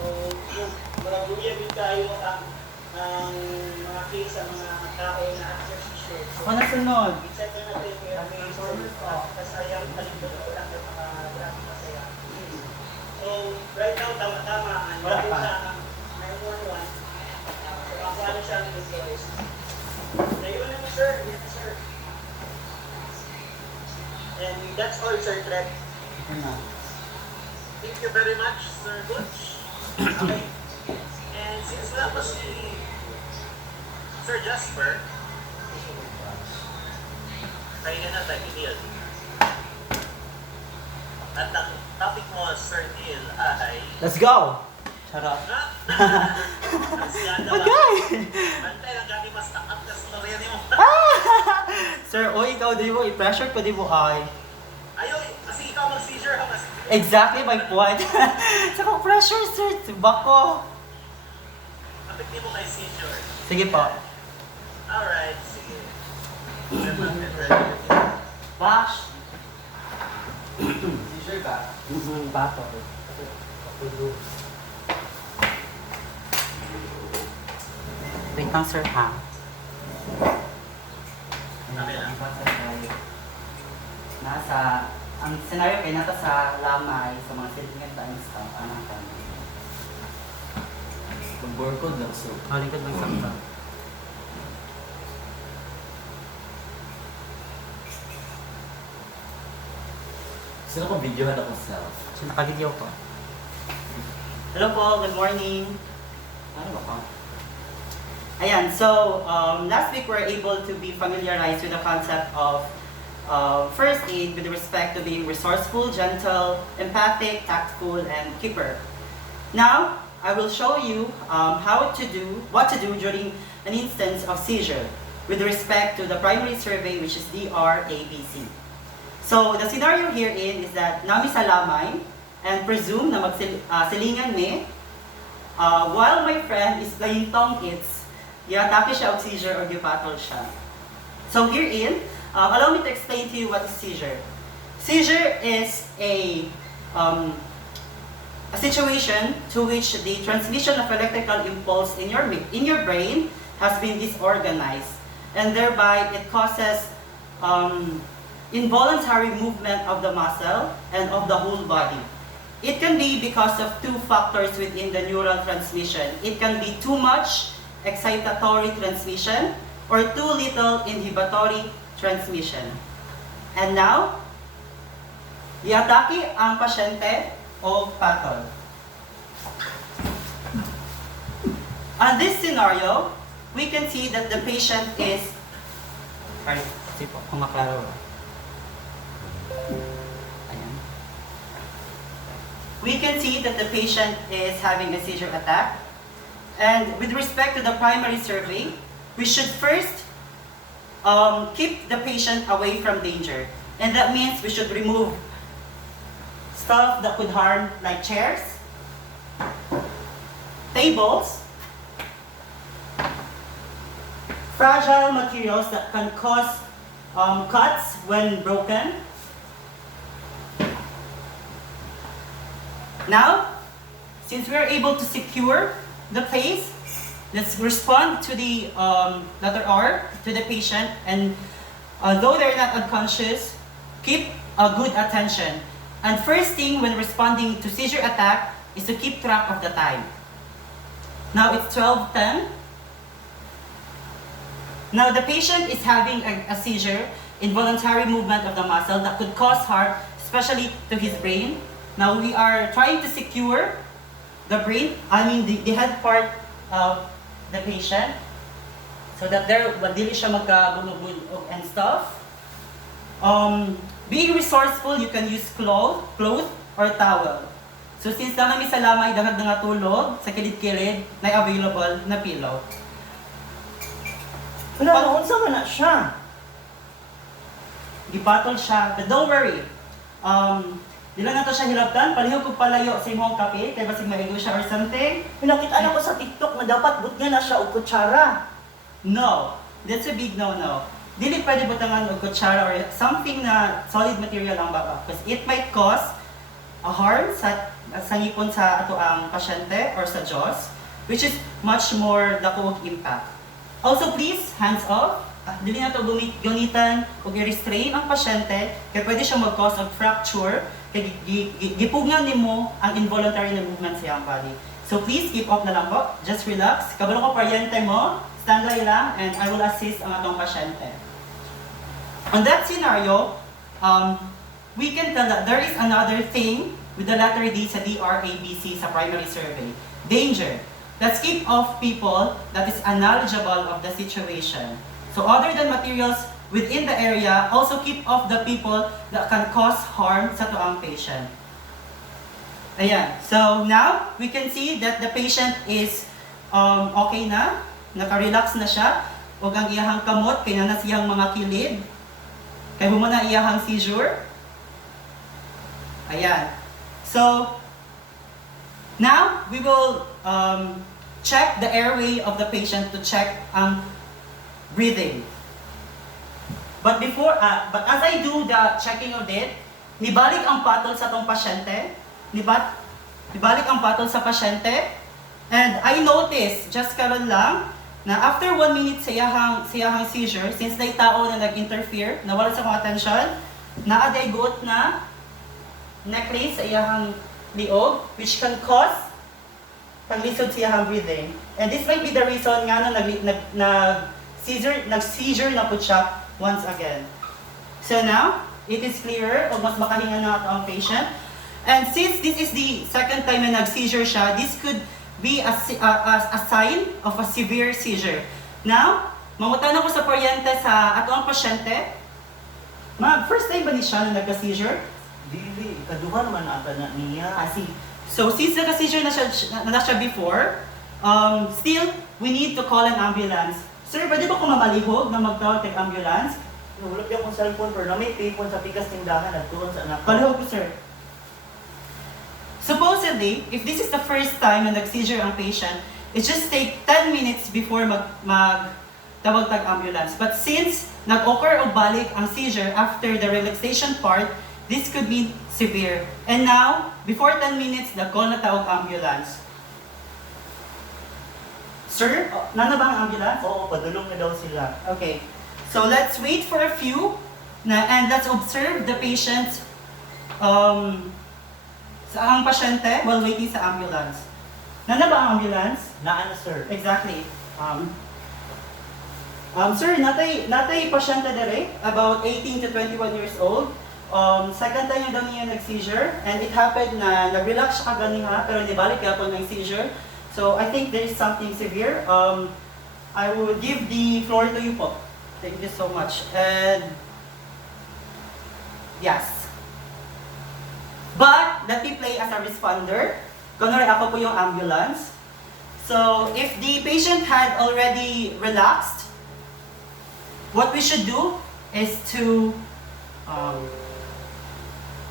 yung marabuya din tayo ang mga case sa mga tao na access seizure. So, Ano sunod? i-check na natin yung case kasayang talibod ko lang yung mga grabe masaya. So, right now, tama-tama, Wala nandun pa. sa 911. So, ako ano siya ang employees. Ayun na mo, sir. Yes, sir. And that's all, Sir Trek. Thank you very much, Sir Butch. Okay. And since wala pa si Sir Jasper, kaya na tayo, Neil. At ang topic mo, Sir Neil, ay... Let's go! Charot. Okay! Bantay lang gani mas takat ka storya niyo. Sir, o ikaw di mo, i-pressure ko di mo ay. Ayoy, kasi ikaw mag-seizure ha, mas... Exactly my point. Sa kong pressure, sir, bako. Kapit niyo mo kay seizure. Sige po. Alright, sige. Bash. Seizure ka? Bato. Wait lang, sir, ha? Ang senaryo kay nata sa lamay, sa mga settlement times ka, anong ka? Mag-barcode lang, so. Halingkod lang sa Gusto na kong videohan ako self. So, naka-video ko. Hello po, good morning. Ano ba po? Ayan, so last week we were able to be familiarized with the concept of first aid with respect to being resourceful, gentle, empathic, tactful, and keeper. Now, I will show you what to do during an instance of seizure with respect to the primary survey, which is DRABC. So, the scenario herein is that nami sa lamay and presume na magsilingan me while my friend is playing tong its, yatake siya og seizure or gipatol siya. So herein, allow me to explain to you what is seizure. Seizure is a situation to which the transmission of electrical impulse in your brain has been disorganized, and thereby it causes involuntary movement of the muscle and of the whole body. It can be because of two factors within the neural transmission. It can be too much excitatory transmission or too little inhibitory transmission. And now, iatake ang pasyente o patol. On this scenario, we can see that the patient is... Sorry, kasi po, kung maklaro. Ayan. We can see that the patient is having a seizure attack. And with respect to the primary survey, we should first keep the patient away from danger. And that means we should remove stuff that could harm, like chairs, tables, fragile materials that can cause cuts when broken. Now, since we are able to secure the place, let's respond to the letter R to the patient, and though they're not unconscious, keep a good attention. And first thing when responding to seizure attack is to keep track of the time. Now it's 12:10. Now the patient is having a seizure, involuntary movement of the muscle that could cause harm, especially to his brain. Now we are trying to secure the brain, the head part of the patient, so that there dili siya magkabulog and stuff. Being resourceful, you can use cloth or towel. So since naman sa lamay dagag nga tulog sa kilid-kilid, na available na pillow. Wala, unsa man na siya. Gipatol siya, but don't worry. Di lang nato siya hilabtan, palihog kog palayo sa imong kape, kay basig maigo siya or something. Pinakita na ko sa TikTok na dapat but nga na siya og kutsara. No, that's a big no-no. Dili pwede butangan og kutsara or something na solid material ang baba, because it might cause a harm sa sanipon sa ato ang pasyente or sa jaws, which is much more dako og impact. Also please, hands off. Dili na to gunitan o i-restrain ang pasyente kaya pwede siya mag-cause of fracture kaya gipugnan nimo ang involuntary na movement sa iyang body. So please keep off na lang po. Just relax. Kabalo ko paryente mo, standby lang and I will assist ang atong pasyente. On that scenario, we can tell that there is another thing with the letter D sa DRABC sa primary survey. Danger. Let's keep off people that is knowledgeable of the situation. So other than materials within the area, also keep off the people that can cause harm sa tuang patient. Ayan. So now, we can see that the patient is okay na, naka-relax na siya, huwag ang iyahang kamot, kaya na siyang mga kilid, kaya mo na iyahang seizure. Ayan. So, now, we will check the airway of the patient to check breathing. But as I do the checking of it, nibalik ang patol sa tong pasyente, nibalik ang patol sa pasyente, and I notice, just karon lang, na after 1 minute sa iyahang seizure, since na tao na nag-interfere, nawala sa kong attention, naaday guot na necklace sa iyahang liog, which can cause paglisod sa iyahang breathing. And this might be the reason nga na nag-seizure na po siya once again. So now, it is clearer o mas makahinga na ang patient. And since this is the second time na nag-seizure siya, this could be a sign of a severe seizure. Now, mangutan ako sa paryente sa ato ang pasyente. First time ba ni siya na nagka-seizure? Dili, ikaduha naman ata na niya. See. So since nagka-seizure na siya before, still, we need to call an ambulance. Sir, pwede ba kung mamalihog na magtawag ng ambulance? Wala pa akong cellphone pero na may payphone sa pikas tindahan at tuon sa anak ko. Palihog po, sir. Supposedly, if this is the first time na nag-seizure ang patient, it just take 10 minutes before tawag tag ambulance. But since nag-occur o balik ang seizure after the relaxation part, this could be severe. And now, before 10 minutes, nag-call na tawag ambulance. Sir, nana ba ang ambulance? Oo, padulong na daw sila. Okay. So let's wait for a few and let's observe the patient sa ang pasyente while waiting sa ambulance. Nana ba ang ambulance? Naano, sir? Exactly. Sir, natay pasyente dire, about 18 to 21 years old. Second time daw niya nag-seizure and it happened na nag-relax siya kagani pero nibalik yapon ng seizure. So I think there is something severe. I will give the floor to you po. Thank you so much. And yes. But let me play as a responder. Kunwari ako po yung ambulance. So if the patient had already relaxed, what we should do is to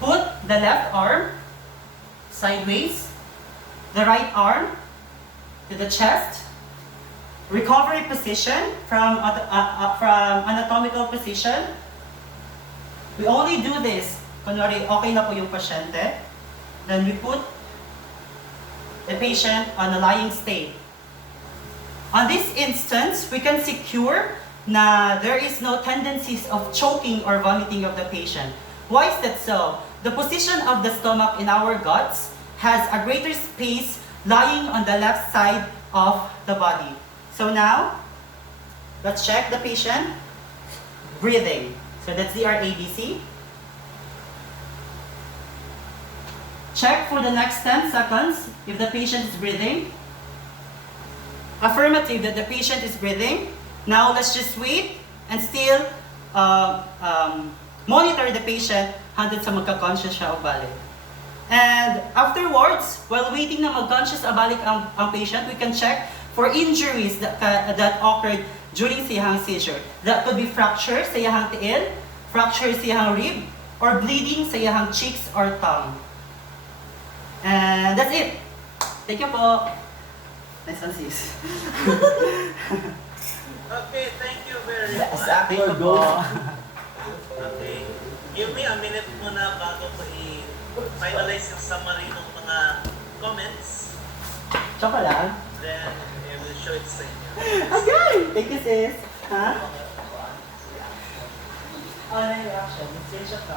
put the left arm sideways, the right arm to the chest, recovery position from anatomical position. We only do this kunwari okay na po yung pasyente. Then we put the patient on a lying state. On this instance, we can secure na there is no tendencies of choking or vomiting of the patient. Why is that so? The position of the stomach in our guts has a greater space lying on the left side of the body. So now, let's check the patient. Breathing. So that's the RABC. Check for the next 10 seconds if the patient is breathing. Affirmative that the patient is breathing. Now let's just wait and still monitor the patient hanggang sa magka-conscious siya o balik. And afterwards, while waiting na mag-conscious o balik ang patient, we can check for injuries that occurred during siyang seizure. That could be fracture sa iyang tiil, fracture sa iyang rib, or bleeding sa iyang cheeks or tongue. And that's it. Thank you po. Nice one, sis. Okay, thank you very much. Exactly or go. Okay. Give me a minute muna bago ko i-finalize yung summary ng mga comments, Chocolate? then I will show it sa inyo. Okay! Thank you, sis. Ha? Online reaction. Screenshot ka.